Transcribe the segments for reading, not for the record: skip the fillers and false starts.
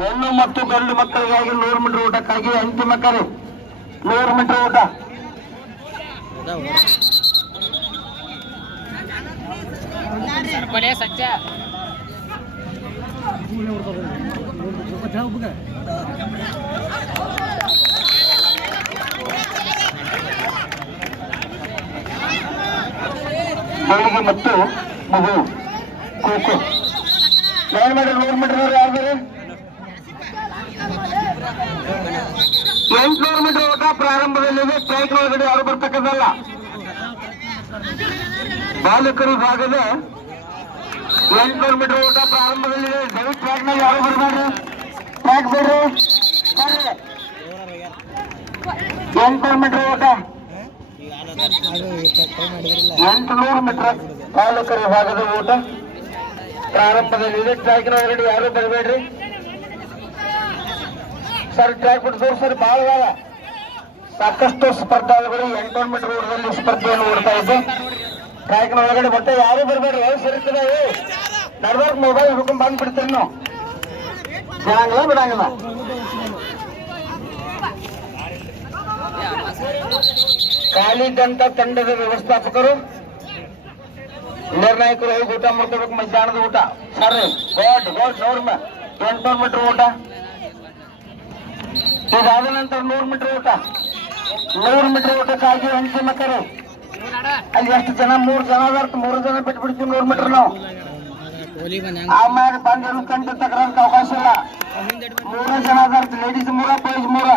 ಹೆಣ್ಣು ಮತ್ತು ಗಂಡು ಮಕ್ಕಳಿಗಾಗಿ 100 ಮೀಟರ್ ಊಟಕ್ಕಾಗಿ ಅಂತಿಮ ಕರೆ 100 ಮೀಟರ್ ಊಟ. ಬೆಳಿಗ್ಗೆ ಮತ್ತು ಮಗು ಖೋಖೋ 100 ಮೀಟರ್ ಯಾರು 800 ಮೀಟರ್ ಓಟ ಪ್ರಾರಂಭದಲ್ಲಿದೆ. ಸ್ಟ್ರೈಕ್ ಒಳಗಡೆ ಯಾರು ಬರ್ತಕ್ಕದ್ದಲ್ಲ. ಬಾಲಕರು ಭಾಗದ 800 ಮೀಟರ್ ಓಟ ಪ್ರಾರಂಭದಲ್ಲಿದೆ. ದಯವಿಟ್ಟು ಟ್ರ್ಯಾಕ್ ನಲ್ಲಿ ಯಾರು ಬರಬೇಡ್ರಿ, ಟ್ರ್ಯಾಕ್ ಬಿಡ್ರಿ. 800 ಮೀಟರ್ ಓಟ 800 ಮೀಟರ್ ಬಾಲಕರ ಭಾಗದ ಓಟ ಪ್ರಾರಂಭದಲ್ಲಿದೆ. ಟ್ರ್ಯಾಕಿನ ಒಳಗಡೆ ಯಾರು ಬರಬೇಡ್ರಿ ಸರ್. ಟ್ರ್ಯಾಕ್ ಬಿಟ್ಟು ಸರ್. ಬಹಳ ಸಾಕಷ್ಟು ಸ್ಪರ್ಧಾಳುಗಳು 800 ಮೀಟರ್ ಓಟದಲ್ಲಿ ಸ್ಪರ್ಧೆಯನ್ನು ಓಡ್ತಾ ಇದ್ದು ಟ್ರ್ಯಾಕಿನ ಒಳಗಡೆ ಮತ್ತೆ ಯಾರು ಬರಬೇಡ್ರಿ. ಸರಿತದೆ ನಡ್ಬಾರ್ದು ಮೊಬೈಲ್ ಹುಡ್ಕೊಂಡ್ ಬಂದ್ಬಿಡ್ತೀರಿ ನಾವು. ಬಿಡಂಗಿಲ್ಲ ಬಿಡಂಗಿಲ್ಲ. ಖಾಲಿದ್ದಂತ ತಂಡದ ವ್ಯವಸ್ಥಾಪಕರು ನಿರ್ಣಾಯಕರು ಹೋಗಿ ಊಟ ಮಾಡ್ಕೋಬೇಕು. ಮಧ್ಯಾಹ್ನದ ಊಟ ಸರಿ ಗೋಡ್ 800 ಮೀಟರ್ ಊಟ. ಇದಾದ ನಂತರ 100 ಮೀಟರ್ ಊಟ. 100 ಮೀಟರ್ ಊಟಕ್ಕಾಗಿ ಅಂತಿಮ ಕರೆ. ಅಲ್ಲಿ ಎಷ್ಟು ಜನ 3 ಜನ ಅದಾರ. 3 ಜನ ಬಿಟ್ಬಿಡ್ತೀವಿ 100 ಮೀಟರ್ ನಾವು. ಆಮೇಲೆ ಬಂದು ಕಂಡು ತಗೊಳಕ್ ಅವಕಾಶ ಇಲ್ಲ. 3 ಜನ ಅದಾರ. Ladies 3 boys 3.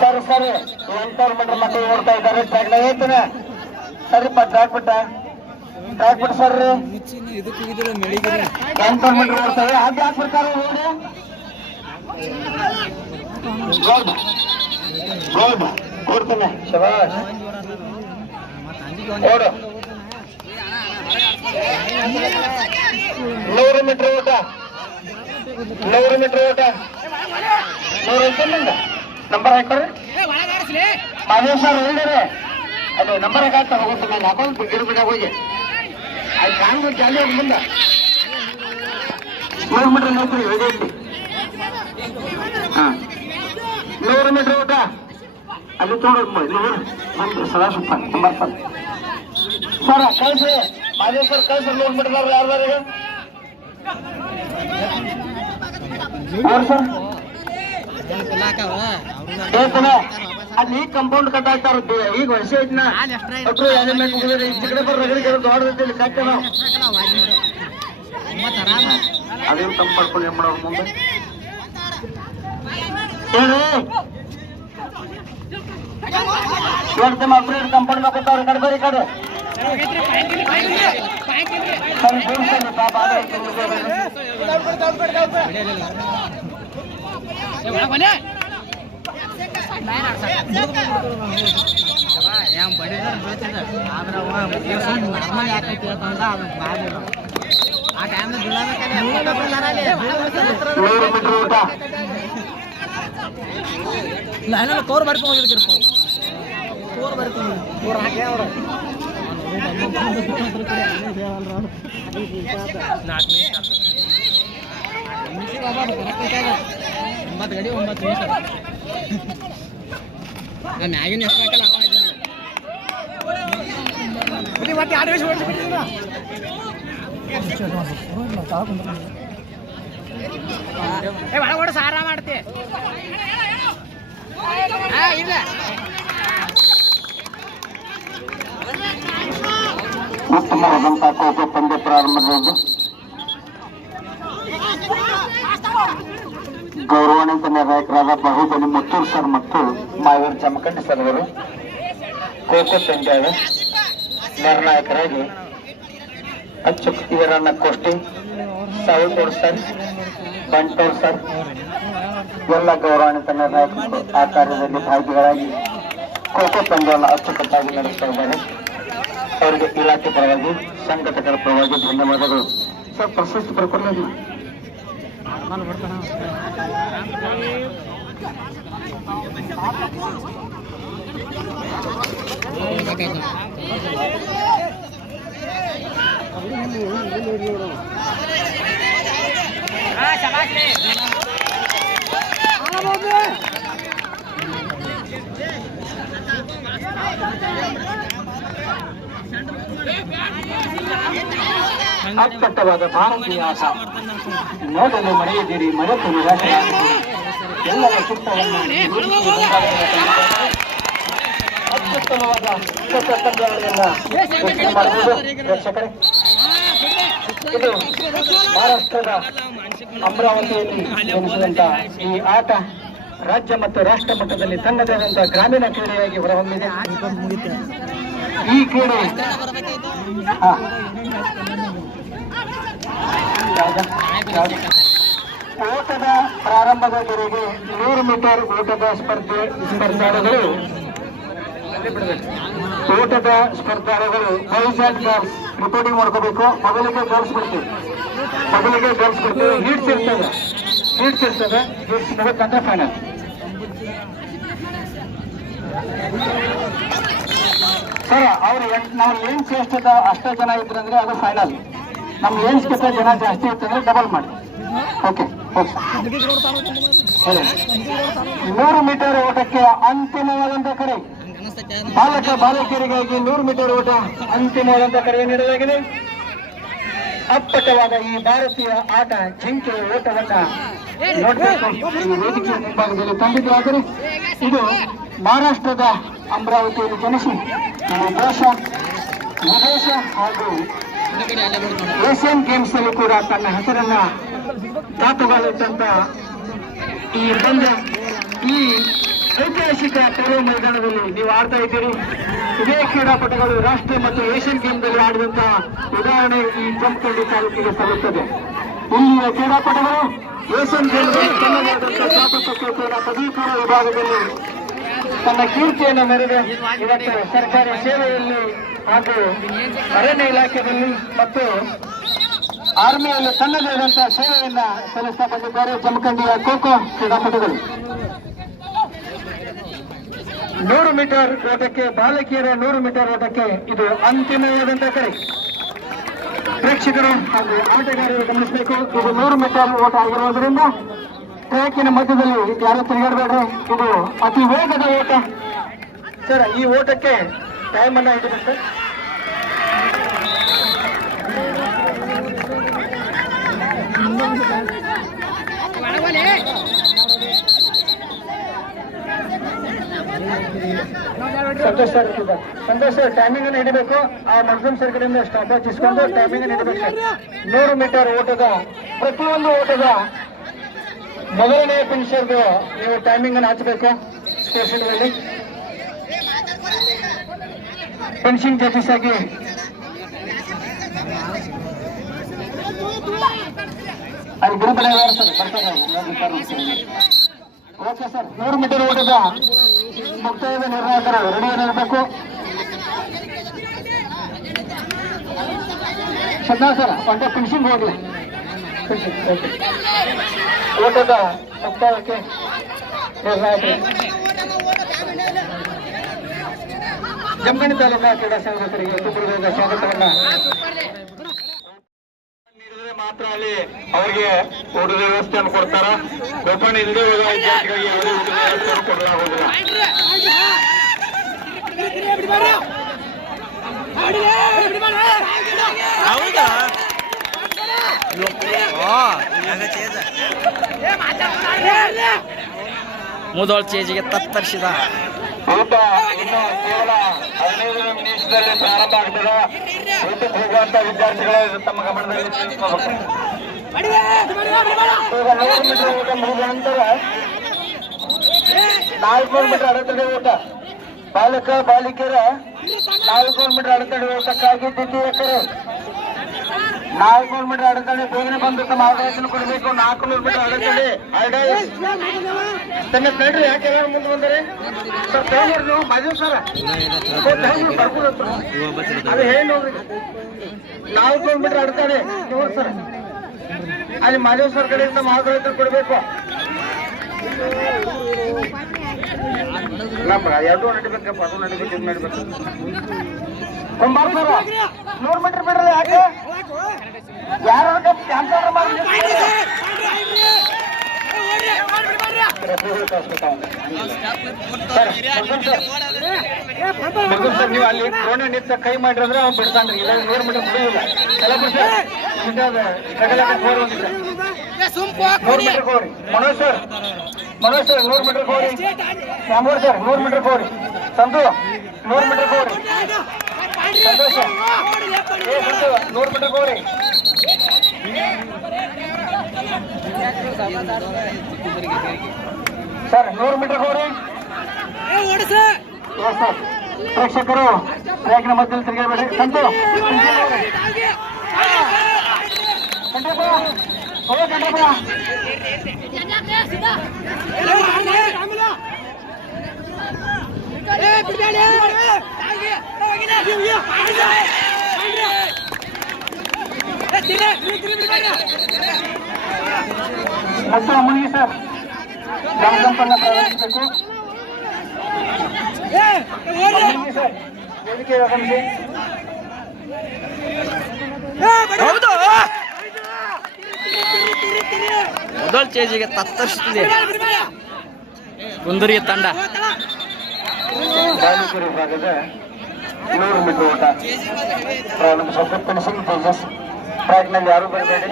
ಸರಿ ಸರಿ 800 ಮೀಟರ್ ಮಕ್ಕಳು ಓಡ್ತಾ ಇದ್ದಾರೆ. ಟ್ರ್ಯಾಕ್ ಐತನ ಸರಿಪ್ಪ. ಟ್ರ್ಯಾಕ್ ಬಿಟ್ಟ ಸರ್ರಿ 800 ಮೀಟರ್ ಓಡ್ತಾರೆ. ಹಾಗೆ ಹಾಕ್ಬಿಡ್ತಾರೆ ಓಡಿ ಓಡ್ತಾನೆ. ಶಬಾಷ್ ಓಡು. 100 ಮೀಟರ್ ಓಟ. 100 ಮೀಟರ್ ಓಟ 100 ನಂಬರ್ ಹಾಕೋರಿ. ಮಾದೇವ್ ಸರ್ ಹೇಳಿದಾರೆ ಅದೇ ನಂಬರ್ ಹಾಕ್ತಾ ಹೋಗುತ್ತೆ. ನಾನು ಹಾಕೊಂಡು ಗಿಡ ಹೋಗಿ ಅಲ್ಲಿ ಕಾಣ್ಬೇಕು ಜಾಲಿ ಹೋಗಿ ಮುಂದೆ 100 ಮೀಟರ್ ನೋಡ್ರಿ ವೇದಿಯಲ್ಲಿ. 100 ಮೀಟರ್ ಓಟ ಅಲ್ಲಿ ತೊಗೊಂಡು ಸದಾಶಿವ ನಂಬರ್ ಸರ್ ಕಳ್ಸಿ. ಮಾದೇವ್ ಸರ್ ಕಳ್ಸಿ 100 ಮೀಟರ್ ಯಾರ್ದಾರ ಸರ್ ಅಲ್ಲಿ ಕಂಪೌಂಡ್ ಕಟ್ ಆಗ್ತಾರ. ಈಗ ವರ್ಷ ಐತ್ನ ಈ ಕಡೆ ಬರೋದ್ರಲ್ಲಿ ದೊಡ್ಡದಲ್ಲಿ ಕಟ್ಟ ನಾವು ಅದೇನು ಕಂಪ್ ಮಾಡ್ಕೊಂಡು ಏನ್ ಮಾಡೋರು ಮುಂದೆ ಹೇಳಿ. ಹೇಳ್ತೇವೆ ಅಪ್ರೇಟ್ ಕಂಪೌಂಡ್ ಮಾಡ್ಕೊತಾವ್ರ. ಕಡೆ ಬರೀ ಕಡೆ ಕೋರ್ ಬರ್ಕೊಂಡು ಹೋಗಿರ್ತೀರಿ. ಕೋರ್ ಬರ್ಕೊಂಡು ಕೋರ್ ಹಾಕಿ ಅವ್ರು 9 ಗಡಿ 9 ನಿಮಿಷ ಮ್ಯಾಗಿನ ಎಷ್ಟು ಹಾಕಲ್ಲ ಮತ್ತೆ 2 ನಿಮಿಷ ಓಡಿಸ್ಬಿಟ್ಟಿಲ್ಲ. ಒಳ ಸಾರ ಮಾಡ್ತಿ ಇಲ್ಲ ಉತ್ತಮವಾದಂತಹ ಖೋಖೋ ಪಂದ್ಯ ಪ್ರಾರಂಭಗೊಂಡು ಗೌರವಾನ್ವಿತ ನಿರ್ಣಾಯಕರಾದ ಬಾಹುಬಲಿ ಮುತ್ತೂರ್ ಸರ್ ಮತ್ತು ಮಾಯೂರ್ ಜಮಖಂಡಿ ಸರ್ ಅವರು ಖೋಖೋ ಪಂದ್ಯದ ನಿರ್ಣಾಯಕರಾಗಿ ಅಚ್ಚುಕ್ ಇವರನ್ನ ಕೋಷ್ಟಿ ಸಾವುತೋಡ್ ಸರ್ ಬಂಟೋರ್ ಸರ್ ಎಲ್ಲ ಗೌರವಾನ್ವಿತ ನಿರ್ಣಾಯಕರು ಆ ಕಾರ್ಯದಲ್ಲಿ ಭಾಗಿಗಳಾಗಿ ಖೋಖೋ ಪಂದ್ಯವನ್ನು ಅಚ್ಚುಕಟ್ಟಾಗಿ ನಡೆಸ್ತಾ ಇದ್ದಾರೆ. ಅವರಿಗೆ ಇಲಾಖೆ ಪರವಾಗಿ ಸಂಘಟಕರ ಪರವಾಗಿ ಧನ್ಯವಾದಗಳು. ಸರ್ ಪ್ರಶಸ್ತಿ ಬರ್ಕೊಳ್ಳಿ. ಅತ್ಯುತ್ತಮವಾದ ಭಾರತೀಯ ಆಟ ನೋಡಲು ಮರೆಯದಿರಿ, ಮರೆತು ನಿರಾಶೆಯಾಗದಿರಿ. ಎಲ್ಲರ ಚಿತ್ತವನ್ನು ಅತ್ಯುತ್ತಮವಾದ ಪಂದ್ಯಾವಳಿಯನ್ನ ಘೋಷಣೆ ಮಾಡಬಹುದು. ಪ್ರೇಕ್ಷಕರೇ, ಇದು ಮಹಾರಾಷ್ಟ್ರದ ಅಮರಾವತಿಯಲ್ಲಿ ಜನಿಸಿದಂತ ಈ ಆಟ ರಾಜ್ಯ ಮತ್ತು ರಾಷ್ಟ್ರ ಮಟ್ಟದಲ್ಲಿ ತನ್ನದೇ ಆದಂತಹ ಗ್ರಾಮೀಣ ಕ್ರೀಡೆಯಾಗಿ ಹೊರಹೊಮ್ಮಿದೆ. ಈ ಕ್ರೀಡೆ ಓಟದ ಪ್ರಾರಂಭದ ಗೆರೆಗೆ 100 ಮೀಟರ್ ಓಟದ ಸ್ಪರ್ಧಾಳುಗಳು ಬಾಯ್ಸ್ ಅಂಡ್ ಗರ್ಲ್ಸ್ ರಿಪೋರ್ಟಿಂಗ್ ಮಾಡ್ಕೋಬೇಕು. ಮೊದಲಿಗೆ ಗರ್ಲ್ಸ್ ಬಿಡ್ತೀವಿ. ಹೀಟ್ಸ್ ಇರ್ತದೆ. Heats ಮುಗತ್ತಂದ್ರೆ final. ಸರ್ ಅವ್ರು ನಾವು ಏನ್ಸ್ ಎಷ್ಟದ ಅಷ್ಟೇ ಜನ ಇದ್ರಂದ್ರೆ ಅದು ಫೈನಲ್. ನಮ್ ಏನ್ಸ್ಗಿಂತ ಜನ ಜಾಸ್ತಿ ಇರ್ತಂದ್ರೆ ಡಬಲ್ ಮಾಡಿ. ಓಕೆ 100 ಮೀಟರ್ ಓಟಕ್ಕೆ ಅಂತಿಮವಾದಂತ ಕರೆ ಬಾಲಕಿಯರಿಗಾಗಿ 100 ಮೀಟರ್ ಓಟ ಅಂತಿಮವಾದಂತ ಕರೆ ನೀಡಲಾಗಿದೆ. ಅಪ್ಪಟವಾದ ಈ ಭಾರತೀಯ ಆಟ ಜಿಂಕೆ ಓಟವನ್ನ ನೋಡಬೇಕು. ಈ ವೇದಿಕೆಯ ಮುಂಭಾಗದಲ್ಲಿ ತಂದಿದ್ದಾದರೆ ಇದು ಮಹಾರಾಷ್ಟ್ರದ ಅಮರಾವತಿಯಲ್ಲಿ ಜನಿಸಿ ನಮ್ಮ ದೇಶ ವಿದೇಶ ಹಾಗೂ ಏಷ್ಯನ್ ಗೇಮ್ಸ್ ನಲ್ಲಿ ಕೂಡ ತನ್ನ ಹೆಸರನ್ನ ದಾಖಲಿಸಿದಂತ ಈ ಪಂದ್ಯ ಈ ಐತಿಹಾಸಿಕ ಪೂರ್ವ ಮೈದಾನದಲ್ಲಿ ನೀವು ಆಡ್ತಾ ಇದ್ದೀರಿ. ಇದೇ ಕ್ರೀಡಾಪಟುಗಳು ರಾಷ್ಟ್ರೀಯ ಮತ್ತು ಏಷ್ಯನ್ ಗೇಮ್ನಲ್ಲಿ ಆಡಿದಂತಹ ಉದಾಹರಣೆ ಈ ಜಮಖಂಡಿ ತಾಲೂಕಿಗೆ ಸಲ್ಲುತ್ತದೆ. ಇಲ್ಲಿಯ ಕ್ರೀಡಾಪಟುಗಳು ಏಷ್ಯನ್ ಗೇಮ್ನಲ್ಲಿ ತನ್ನದಾದಂತಹ ಸ್ವಾತಂತ್ರ್ಯೋತ್ಸವ ಪದವಿ ಪೂರ್ವ ವಿಭಾಗದಲ್ಲಿ ತನ್ನ ಕೀರ್ತಿಯನ್ನು ಮೆರೆದು ಇವತ್ತು ಸರ್ಕಾರಿ ಸೇವೆಯಲ್ಲಿ ಹಾಗೂ ಅರಣ್ಯ ಇಲಾಖೆಯಲ್ಲಿ ಮತ್ತು ಆರ್ಮಿಯಲ್ಲಿ ತನ್ನದೇ ಆದಂತಹ ಸೇವೆಯನ್ನ ಸಲ್ಲಿಸ್ತಾ ಬಂದಿದ್ದಾರೆ ಜಮಖಂಡಿಯ ಖೋಖೋ ಕ್ರೀಡಾಪಟುಗಳು. 100 ಮೀಟರ್ ಓಟಕ್ಕೆ ಬಾಲಕಿಯರ 100 ಮೀಟರ್ ಓಟಕ್ಕೆ ಇದು ಅಂತಿಮವಾದಂತಹ ಕರೆ. ಪ್ರೇಕ್ಷಕರು ಹಾಗೂ ಆಟಗಾರರು ಗಮನಿಸಬೇಕು. ಇದು 100 ಮೀಟರ್ ಓಟ ಆಗಿರುವುದರಿಂದ ಟ್ರ್ಯಾಕಿನ ಮಧ್ಯದಲ್ಲಿ ಯಾರು ತಿರುಗಾಡಬೇಡ್ರಿ. ಇದು ಅತಿ ವೇಗದ ಓಟ. ಸರ್ ಈ ಓಟಕ್ಕೆ ಟೈಮ್ ಅನ್ನ ಇಡಬೇಕು ಸರ್. ಸಂತೋಷ್ ಸರ್ ಟೈಮಿಂಗ್ ಅನ್ನು ಹಿಡಬೇಕು. ಆ ಮನ್ಸೂಮ್ ಸರ್ ಕಡೆಯಿಂದ ಸ್ಟಾಪ್ ವಾಚ್ ಇಸ್ಕೊಂಡು ಟೈಮಿಂಗ್ ಅನ್ನು ಹಿಡಬೇಕು ಸರ್. 100 ಮೀಟರ್ ಓಟದ ಪ್ರತಿಯೊಂದು ಓಟದ ಮೊದಲನೇ ಫಿನಿಷರ್ದು ನೀವು ಟೈಮಿಂಗ್ ಅನ್ನು ಹಚ್ಚಬೇಕು. ಸ್ಟೇಷನ್ಗಳಲ್ಲಿ ಫಿನಿಶಿಂಗ್ ಜಡ್ಜಸ್ ಆಗಿ ಅಲ್ಲಿ ಗುರುಪಡೆ ಸರ್ ಬರ್ತಾರೆ. ಓಕೆ ಸರ್, 100 ಮೀಟರ್ ಓಟದ ಮುಕ್ತಾಯದ ನಿರ್ಣಾಯಕರು ರೆಡಿಯಾಗಿರಬೇಕು. ಶ್ರದ್ಧಾ ಸರ್ ಒಂದು ಫಿನಿಶಿಂಗ್ ಹೋಗ್ಲಿ. ಓಟದ ಮುಕ್ತಾಯಕ್ಕೆ ನಿರ್ಣಾಯಕರು ಜಮಖಂಡಿ ತಾಲೂಕಾ ಕ್ರೀಡಾ ಸಂಘಟಕರಿಗೆ ತುಂಬುವುದರಿಂದ ಸ್ವಾಗತವನ್ನ ನೀಡಿದರೆ ಮಾತ್ರ ಅಲ್ಲಿ ಅವರಿಗೆ ಊಟದ ವ್ಯವಸ್ಥೆಯನ್ನು ಕೊಡ್ತಾರ. ಓಪನ್ ಇಲ್ಲದೆ ಹೋದ ವಿದ್ಯಾರ್ಥಿಗಳಿಗೆ ಯಾವುದೇ ಊಟದ ವ್ಯವಸ್ಥೆಯನ್ನು ಕೊಡಲಾಗುವುದಿಲ್ಲ. ಮುದೋಳ್ ಚೇಜಿಗೆ ತತ್ತರಿಸಿದ ಊಟ ಇನ್ನು ಕೇವಲ 15 ನಿಮಿಷದಲ್ಲಿ ಪ್ರಾರಂಭ ಆಗ್ತದೆ. ಊಟಕ್ಕೆ ಹೋಗುವಂತ ವಿದ್ಯಾರ್ಥಿಗಳು ತಮ್ಮ ಗಮನದಲ್ಲಿ ತಿಳಿಸಬೇಕು. ಈಗ 100 ಮೀಟರ್ ಊಟ ಮುಗಿದ ನಂತರ 400 ಮೀಟರ್ ಅಡೆತಡೆ ಊಟ ಬಾಲಕ ಬಾಲಿಕೆಯರ 400 ಮೀಟರ್ ಅಡೆತಡೆ ಊಟಕ್ಕಾಗಿ ದ್ವಿತೀಯ ಕರೆ 400 ಮೀಟರ್ ಅಡೆತಡೆ ಬೇಗನೆ ಬಂದು ತಮ್ಮ ಅವಕಾಶವನ್ನು ಕೊಡಬೇಕು. 400 ಮೀಟರ್ ಅಡೆತಡೆ ತನ್ನ ನಡ್ರಿ. ಯಾಕೆ ಎಲ್ಲರೂ ಮುಂದೆ ಬಂದರೆ ಸರ್ ತಗೊಂಡ್ರಿ ನೀವು ಬಾಜು ಸರ್ ಅದು ಹೇಳಿ ನೋಡ್ರಿ. 400 ಮೀಟರ್ ಅಡೆತಡೆ ಇವರು ಸರ್ ಅಲ್ಲಿ ಮಾದೇವ್ ಸರ್ ಕಡೆ ತಮ್ಮ ಅವಕಾಶವನ್ನು ಕೊಡಬೇಕು. ನಮ್ಮ ಎರಡು ನಡಿಬೇಕಪ್ಪ, ಅದು ನಡಿಬೇಕು, ಇದು ನಡಿಬೇಕು. ಕುಂಬಾರ ಸರ್ 100 ಮೀಟರ್ ಬಿಡ್ರಿ. ಯಾಕೆ ಯಾರು ಕ್ಯಾನ್ಸಲ್ ಮಾಡಿ ಸರ್ ನೀವು ಅಲ್ಲಿ ಡ್ರೋನ್ ನಿಂತ ಕೈ ಮಾಡ್ರಿ ಅಂದ್ರೆ ಅವ್ನು ಬಿಡ್ತಾನ್ರಿ. ಇಲ್ಲ 100 ಮೀಟರ್ ಬಿಡೋದಿಲ್ಲ. ಕೋರಿ ಮನೋಜ್ ಸರ್ 100 ಮೀಟರ್ ಕೋರಿ. ಶಾಮೂರ್ ಸರ್ 100 ಮೀಟರ್ ಕೋರಿ. ಸಂತು 100 ಮೀಟರ್ ಕೋರಿ. ಸಂತೋಷ 100 ಮೀಟರ್ ಕೋರಿ. ಸರ್ 100 ಮೀಟರ್ ಕೋರಿ. ಪ್ರೇಕ್ಷಕರು ಟ್ರ್ಯಾಕ್ನ ಮಧ್ಯದಲ್ಲಿ ತಿರುಗಬೇಡಿ. ಸಂತು ಮತ್ತು ಮುನಿಗಿ ಸರ್ ಜಮಜಂಪನ್ನ ಪ್ರವೇಶಿಸಬೇಕು. ಸರ್ ವೇದಿಕೆ ಆಗಮಿಸಿ. ಮೊದಲ ಚೇಜಿಗೆ ತತ್ತರಿಸುತ್ತಿದೆ ಕುಂದೂರಿಗೆ ತಂಡ. ಬಾಲಿಕರು ಭಾಗದ 100 ಮೀಟರ್ ಓಟ ಪ್ರಾರಂಭಿಸಬೇಕು. ಫಿನಿಶಿಂಗ್ ತೇಜಸ್. ಟ್ರ್ಯಾಕ್ನಲ್ಲಿ ಯಾರು ಬರಬೇಡಿ.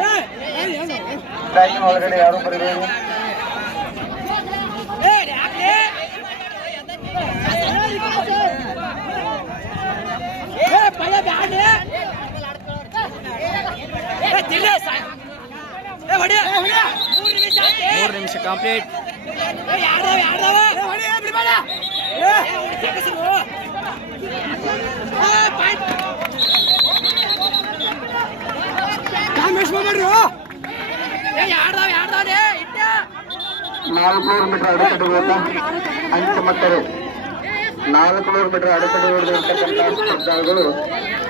ಟ್ರ್ಯಾಕಿನ ಒಳಗಡೆ ಯಾರು ಬರಬೇಡಿ. ಮೂರು ನಿಮಿಷ ಕಂಪ್ಲೀಟ್. ನಾಲ್ಕುನೂರು ಮೀಟರ್ ಅಡೆತಡೆ ಓಟ ಅಂತಿಮತ್ತರೆ. 400 ಮೀಟರ್ ಅಡೆತಡೆ ಹೊಡೆದಿರ್ತಕ್ಕಂಥ ಸ್ಪರ್ಧಾಳುಗಳು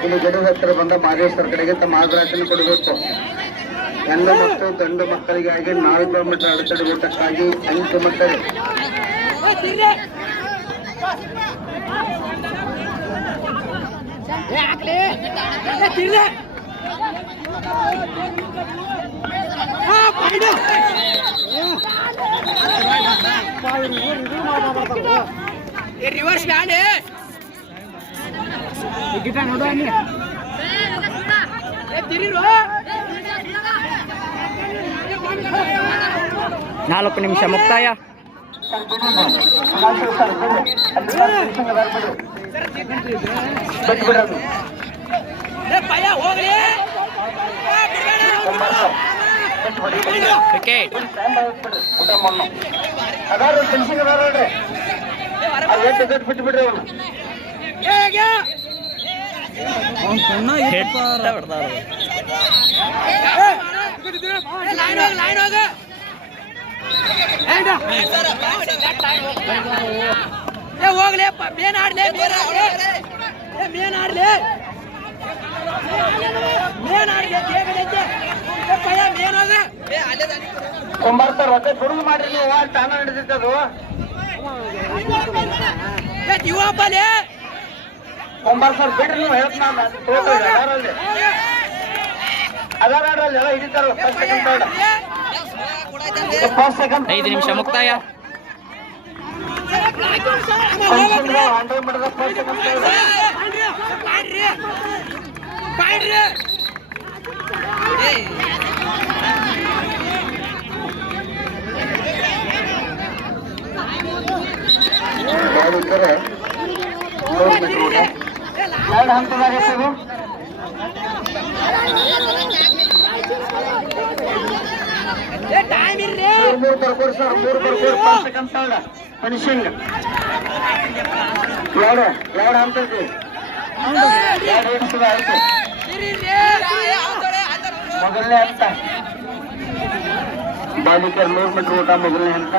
ಇನ್ನು ಗಡಿಯ ಹತ್ತಿರ ಬಂದ ಮಾದೇಶ್ವರ ಕಡೆಗೆ ತಮ್ಮ ಹಾಜರಾತಿಯನ್ನು ಕೊಡಬೇಕು. ಹೆಣ್ಣು ಮತ್ತು ಗಂಡು ಮಕ್ಕಳಿಗಾಗಿ 400 ಮೀಟರ್ ಅಡೆತಡೆ ಓಟಕ್ಕಾಗಿ ಅಂತಿಮತ್ತರೆ. ರಿವರ್ಸ್ ಬ್ಯಾಂಡ್ ನೋಡು. 4 ನಿಮಿಷ ಮುಕ್ತಾಯ. ವಿಕೆಟ್. ಅದಾರ ಫಿನಿಶಿಂಗ್ ಅದಾರ ನೋಡ್ರಿ. ಬಿಟ್ಟು ಬಿಡ್ರಿ ಅವನು. ಹೋಗ್ಲಿ ಮೇನ್ ಆಡ್ಲಿ ಮೇನ್ ಆಡ್ಲಿ ಕುಂಬಾರ್ ಸರ್ ಹೊಟ್ಟೆ ಕುಡಿದು ಮಾಡ್ರಿ ನೀವು. ತಾನ ನಡೆದಿತ್ತದು ಕುಂಬಾರ್ ಸರ್ ಬಿಡ್ರಿ ನೀವು. ಹೇಳ್ತ ಅದಾರ ಆಡ್ರಲ್ಲಿ ಎಲ್ಲ ಹಿಡಿತಾರ. ಫಸ್ಟ್ ಸೆಕೆಂಡ್ 5 ನಿಮಿಷ ಮುಕ್ತಾಯ. 100 ಮೀಟರ್ ಫಸ್ಟ್ ಸೆಕೆಂಡ್ ಬಾಲಿಕರ 100 ಮೀಟರ್ ಓಟ 2 ಹಂತದಾಗ ಎಸೆದು. ಮೂರು ಬರ್ಕೊಡಿ ಸರ್. 3 ಬರ್ಕೊಡಿ. First second third finishing. ಎರಡು ಹಂತದ್ದು 2 ಹಿಡಿತದ ಆಯ್ತು. ಮೊದಲನೇ ಹಂತ ಬಾಲಿಕರ 100 ಮೀಟರ್ ಓಟ ಮೊದಲನೇ ಹಂತ.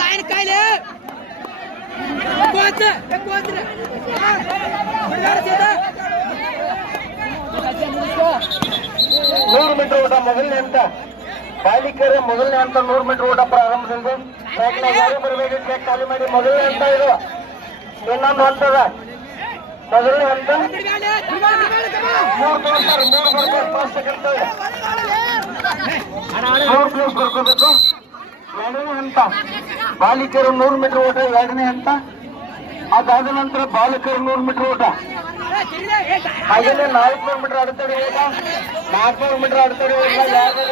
लाइन कायले 100 ಮೀಟರ್ ಓಟ ಮೊದಲನೇ ಹಂತ ಬಾಲಿಕರ ಮೊದಲನೇ ಹಂತ 100 ಮೀಟರ್ ಓಟ ಪ್ರಾರಂಭದಿಂದ ಟ್ರ್ಯಾಕ್ನಾಗ ಯಾರು ಬರಬೇಕು, ಟ್ರ್ಯಾಕ್ ಖಾಲಿ ಮಾಡಿ. ಮೊದಲನೇ ಹಂತ ಇದು. ಇನ್ನೊಂದು ಹಂತದ ಮೊದಲನೇ ಹಂತ 3 ತೋರ್ಸ್ತಾರೆ, 3 ಬರ್ಬೇಕು, 5 ಸೆಕೆಂಡ್ 3 ಪ್ಲೇಸ್ ಬರ್ಕೋಬೇಕು. ಎರಡನೇ ಹಂತ ಬಾಲಿಕರು 100 ಮೀಟರ್ ಓಟ ಎರಡನೇ ಹಂತ. ಅದಾದ ನಂತರ ಬಾಲಕರು 100 ಮೀಟರ್ ಓಟ. ಹಾಗೇನೆ 400 ಮೀಟರ್ ಅಡೆತಡೆ ಓಟ, 400 ಮೀಟರ್ ಅಡೆತಡೆ ಓಟ. ಯಾರು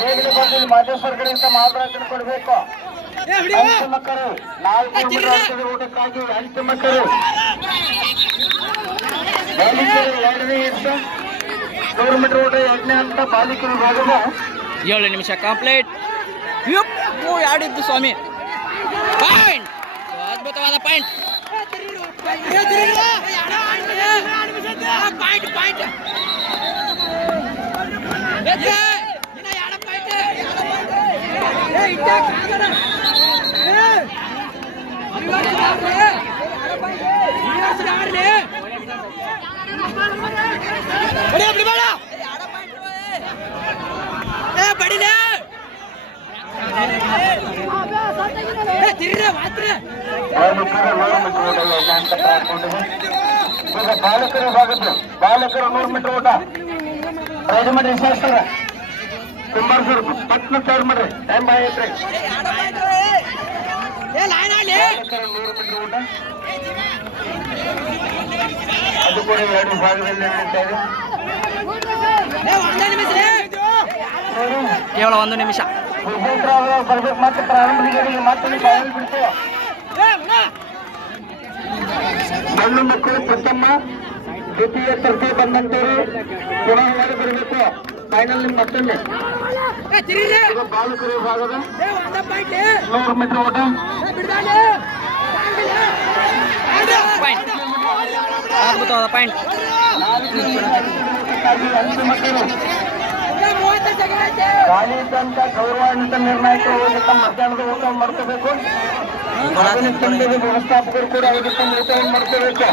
ಬೇಗನೆ ಬಂದು ಮಾದೇಶ್ವರ ಕಡೆಯಿಂದ ಮಾದರಾಜನ ಕೊಡಬೇಕು. ಅಂತಿಮ ಕರೆ 400 ಮೀಟರ್ ಅಡೆತಡೆ ಓಟಕ್ಕಾಗಿ ಅಂತಿಮ ಕರೆ ಬಾಲಿಕರು ಎರಡನೇ ಹಂತ 100 ಮೀಟರ್ ಓಟ ಎರಡನೇ ಹಂತ ಬಾಲಿಕರು ಭಾಗದ 7 ನಿಮಿಷ ಕಂಪ್ಲೀಟ್. ಆಡಿದ್ದು ಸ್ವಾಮಿ ಪಾಯಿಂಟ್, ಅದ್ಭುತವಾದ ಪಾಯಿಂಟ್. ಬಡಿಲೇ ಬಾಲಕರ ಭಾಗದ್ದು ಬಾಲಕರ 100 ಮೀಟರ್ ಓಟ ರೆಡಿ ಮಾಡಿ ವಿಶೇಷ ಕುಂಬಾರಸರು ಪಟ್ನ ತಯಾರು ಮಾಡ್ರಿ. ಟೈಮ್ ಆಗೈತ್ರಿ. ಬಾಲಕರ 100 ಮೀಟರ್ ಓಟ ಅದು ಕೂಡ 2 ಭಾಗದಲ್ಲಿ ನಡೀತಾ ಇದೆ. ಕೇವಲ 1 ನಿಮಿಷ. ಬರ್ಬೇಕು ಮತ್ತೆ ಪ್ರಾರಂಭದಲ್ಲಿ ಮತ್ತೆ ಬಿಡ್ತೇವೆ. ಗಂಡು ಮಕ್ಕಳು ಪ್ರಥಮ ದ್ವಿತೀಯ ತರಗತಿ ಬಂದಂತವರು ಪುನಃ ಹೊರಗೆ ಬರಬೇಕು. ಫೈನಲ್ ಮತ್ತೊಮ್ಮೆ ಬಾಲಕರ ಭಾಗದ 100 ಮೀಟರ್ ಓಟ ಅದ್ಭುತವಾದ ಪಾಯಿಂಟ್. ಅಂತಿಮ ಕರೆ ಖಾಲಿ ಇದ್ದಂತ ಗೌರವಾನ್ವಿತ ನಿರ್ಣಾಯಕ ಹೋಗಿ ತಮ್ಮ ಮಧ್ಯಾಹ್ನದ ಊಟ ಮಾಡ್ಕೋಬೇಕು. ತಂಡದ ವ್ಯವಸ್ಥಾಪಕರು ಕೂಡ ಹೋಗಿ ತಮ್ಮ ಊಟವನ್ನು ಮಾಡ್ಕೋಬೇಕು.